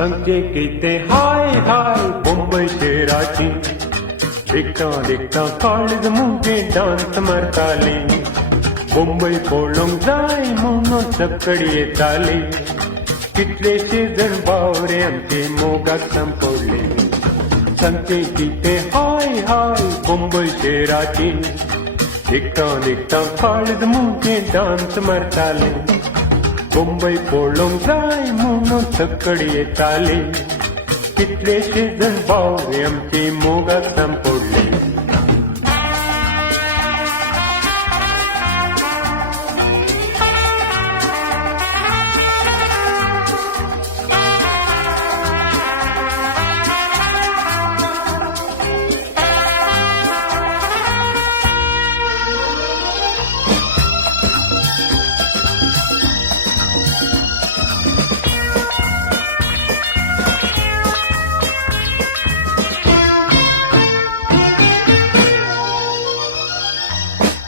सांगचे किते हाय हाय मुंबईचे राची देखता देखता काळज मुगे डान्स मारताले मुंबई पळून जाय म्हणून सकडी येताले कितलेशे जण बावरे आमचे मोगात संपवले सांगते किते हाय हाय मुंबईचे राची देखता देखता काळज मुगे डान्स मारताले मुंबई पळून जाय म्हणून सकडी येताले कितलेशे जण बावरे आमचे मोगात संपवले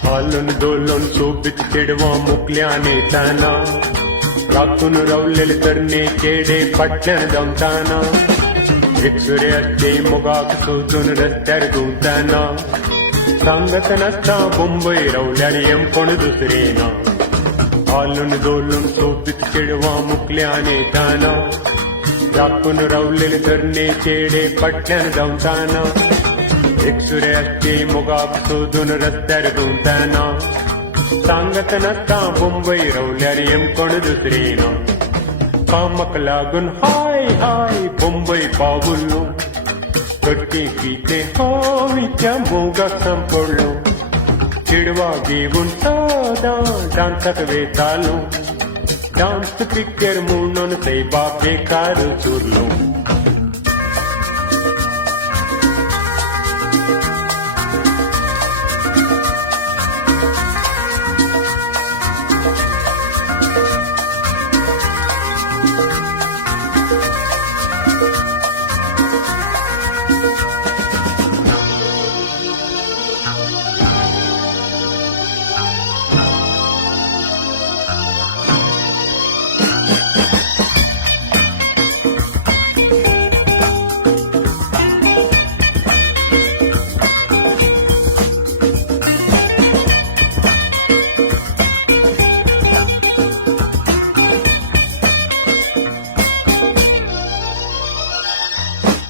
हालून डोलून सोबीत चिडवा मुकल्या नेताना राखून रवलेले तरणे चेडे पटल्यान जमताना एकसुरे असते मुगाक सोजून रस्त्यार घुमताना सांगत नसता मुंबई रवल्यार येम कोण दुसरे ना हालून डोलून सोबीत चिडवा मुकल्या नेताना राखून रवलेले तरणे चेडे पटल्यान जमताना एकसुरे असते मुगाक सोदून रस्त्यार घुमताना सांगत नसता मुंबई रवल्यार येम कोण दुसरे ना कामाक लागून हाय हाय मुंबई पावुल्लो करते किते हांव त्या मोगाक संपडलो चिडवा घेवन सदा डान्साक वेतालो डान्स पिक्चर म्हणून थंय बेकार चुरलो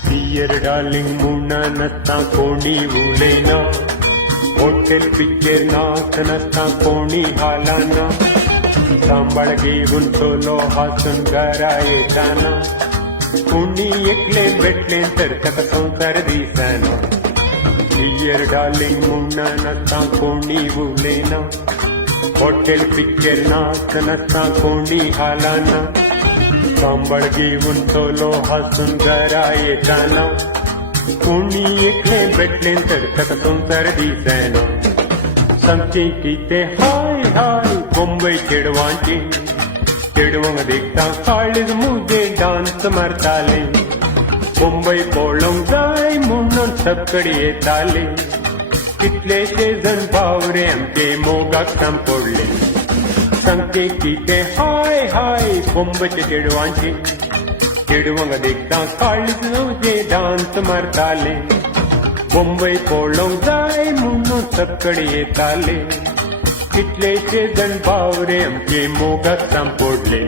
डियर डार्लिंग मुन्ना नसता कोणी उलयना हॉटेल पिक्चर नाच नसता कोणी हालाना सांबाळ घेऊन चलो हासून घरा येताना कोणी एकले भेटले तर ताका संसार दिसना डियर डार्लिंग मुन्ना नसता कोणी उलयना हॉटेल पिक्चर नाच नसता कोणी हालाना सांबाळ घेऊन चलो हासून घरा येताना कोणी एकले भेटले तर ताका संसार दिसना सांगचे किते हाय हाय मुंबई चेडवांचे चेडवांक देखता काळीज मुगे डान्स मारताले मुंबई पळोवंक जाय म्हणून सकडी येताले कितलेशे जण बावरे आमचे मोगाक संपडले सांगते किते हाय हाय मुंबईचे चेडवांचे चेडवांक देखता काळीज मुगे डान्स मारताले मुंबई पळोवंक जाय म्हणून सकडी येताले कितलेशे जण बावरे आमचे मोगाक संपडले